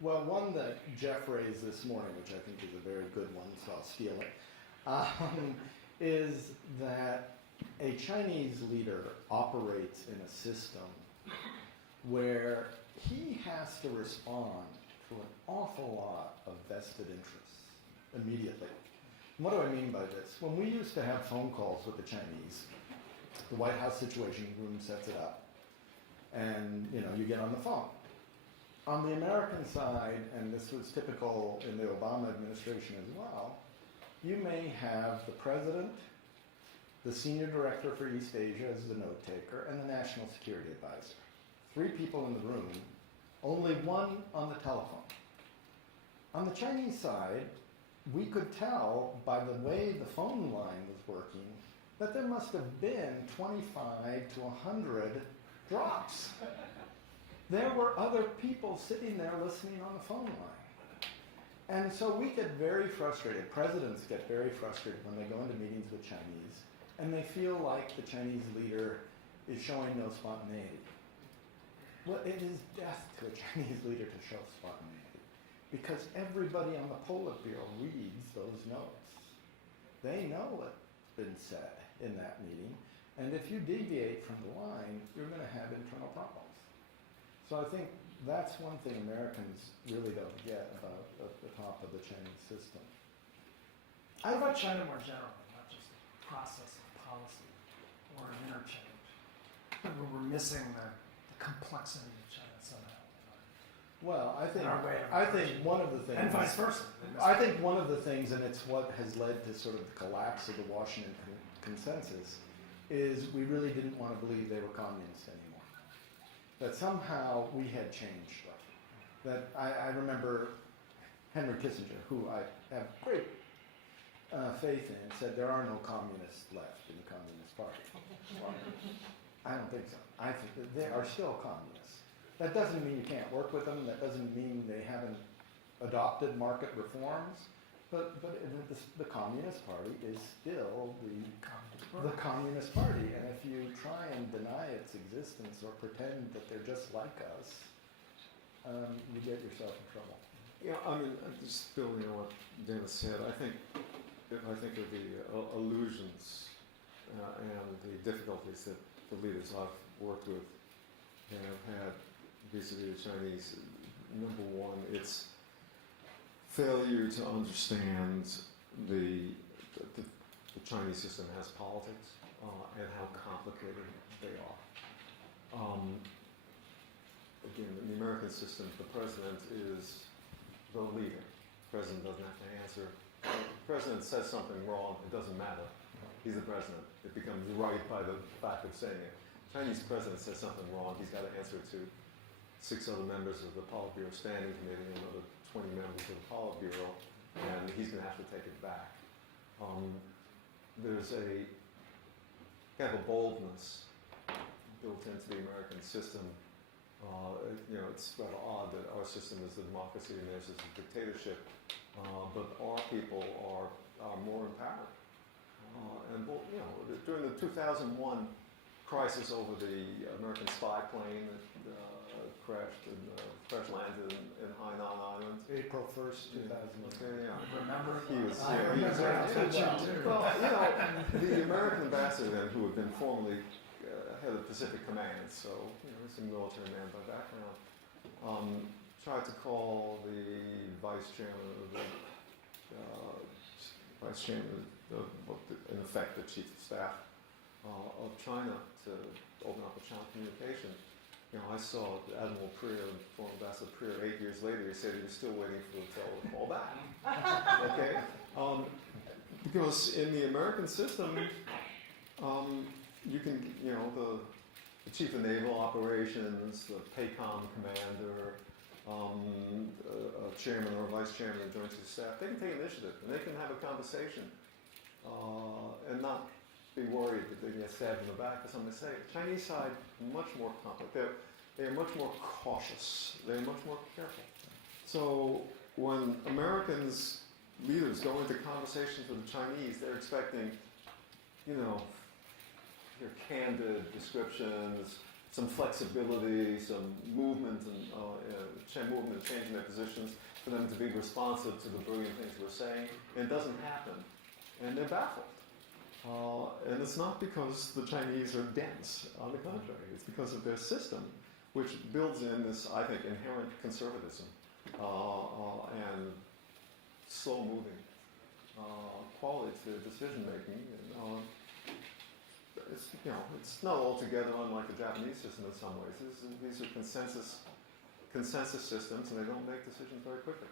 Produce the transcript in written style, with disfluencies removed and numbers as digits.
Well, one that Jeff raised this morning, which I think is a very good one, so I'll steal it, is that a Chinese leader operates in a system where he has to respond to an awful lot of vested interests immediately. And what do I mean by this? When we used to have phone calls with the Chinese, the White House Situation Room sets it up, and you get on the phone. On the American side, and this was typical in the Obama administration as well, you may have the president, the senior director for East Asia as the note taker, and the national security advisor. 3 people in the room, only one on the telephone. On the Chinese side, we could tell by the way the phone line was working that there must have been 25 to 100 drops. There were other people sitting there listening on the phone line. And so we get very frustrated. Presidents get very frustrated when they go into meetings with Chinese and they feel like the Chinese leader is showing no spontaneity. Well, it is death to a Chinese leader to show spontaneity because everybody on the Politburo reads those notes. They know what's been said in that meeting, and if you deviate from the line, you're going to have internal problems. So I think that's one thing Americans really don't get about at the top of the Chinese system. What about China more generally, not just the process of policy or an interchange? We're missing the complexity of China somehow. Well, I think one of the things, and vice versa. I think one of the things, and it's what has led to sort of the collapse of the Washington consensus, is we really didn't want to believe they were communists anymore. That somehow we had changed. That I remember Henry Kissinger, who I have great faith in, said there are no communists left in the Communist Party. Well, I don't think so. I think that they are still communists. That doesn't mean you can't work with them. That doesn't mean they haven't adopted market reforms. But the Communist Party is still the Communist Party. And if you try and deny its existence or pretend that they're just like us, you get yourself in trouble. Yeah, I mean, just building on what Dennis said, I think if I think of the illusions and the difficulties that the leaders I've worked with have had vis-a-vis the Chinese, number one, it's failure to understand the Chinese system has politics and how complicated they are. Again, in the American system, the president is the leader. The president doesn't have to answer. If the president says something wrong, it doesn't matter. He's the president. It becomes right by the fact of saying it. Chinese president says something wrong, he's got to answer to 6 other members of the Politburo Standing Committee and another 20 members of the Politburo, and he's going to have to take it back. There's a kind of a boldness built into the American system. It's rather odd that our system is a democracy and theirs is a dictatorship, but our people are more empowered. During the 2001 crisis over the American spy plane that crash landed in Hainan Island. April 1st, 2001. Okay, yeah. Remember? He was. I remember. Well, the American ambassador then, who had been formerly head of Pacific Command, so he's a military man by background, tried to call the vice chairman of in effect, the chief of staff of China to open up a channel of communication. I saw Admiral Prior, former Ambassador Prior, 8 years later, he said he was still waiting for the tail to fall back. Okay? Because in the American system, you can, the chief of naval operations, the PACOM commander, a chairman or a vice chairman of the Joint Chiefs of Staff, they can take initiative and they can have a conversation and not be worried that they get stabbed in the back for something to say. The Chinese side, much more complicated. They're much more cautious. They're much more careful. So when Americans, leaders, go into conversations with the Chinese, they're expecting, your candid descriptions, some flexibility, some movement, and movement and change in their positions for them to be responsive to the brilliant things we're saying. And it doesn't happen. And they're baffled. And it's not because the Chinese are dense. On the contrary, it's because of their system, which builds in this, I think, inherent conservatism and slow-moving quality to decision making. And, it's, you know, it's not altogether unlike the Japanese system in some ways. These are consensus systems, and they don't make decisions very quickly.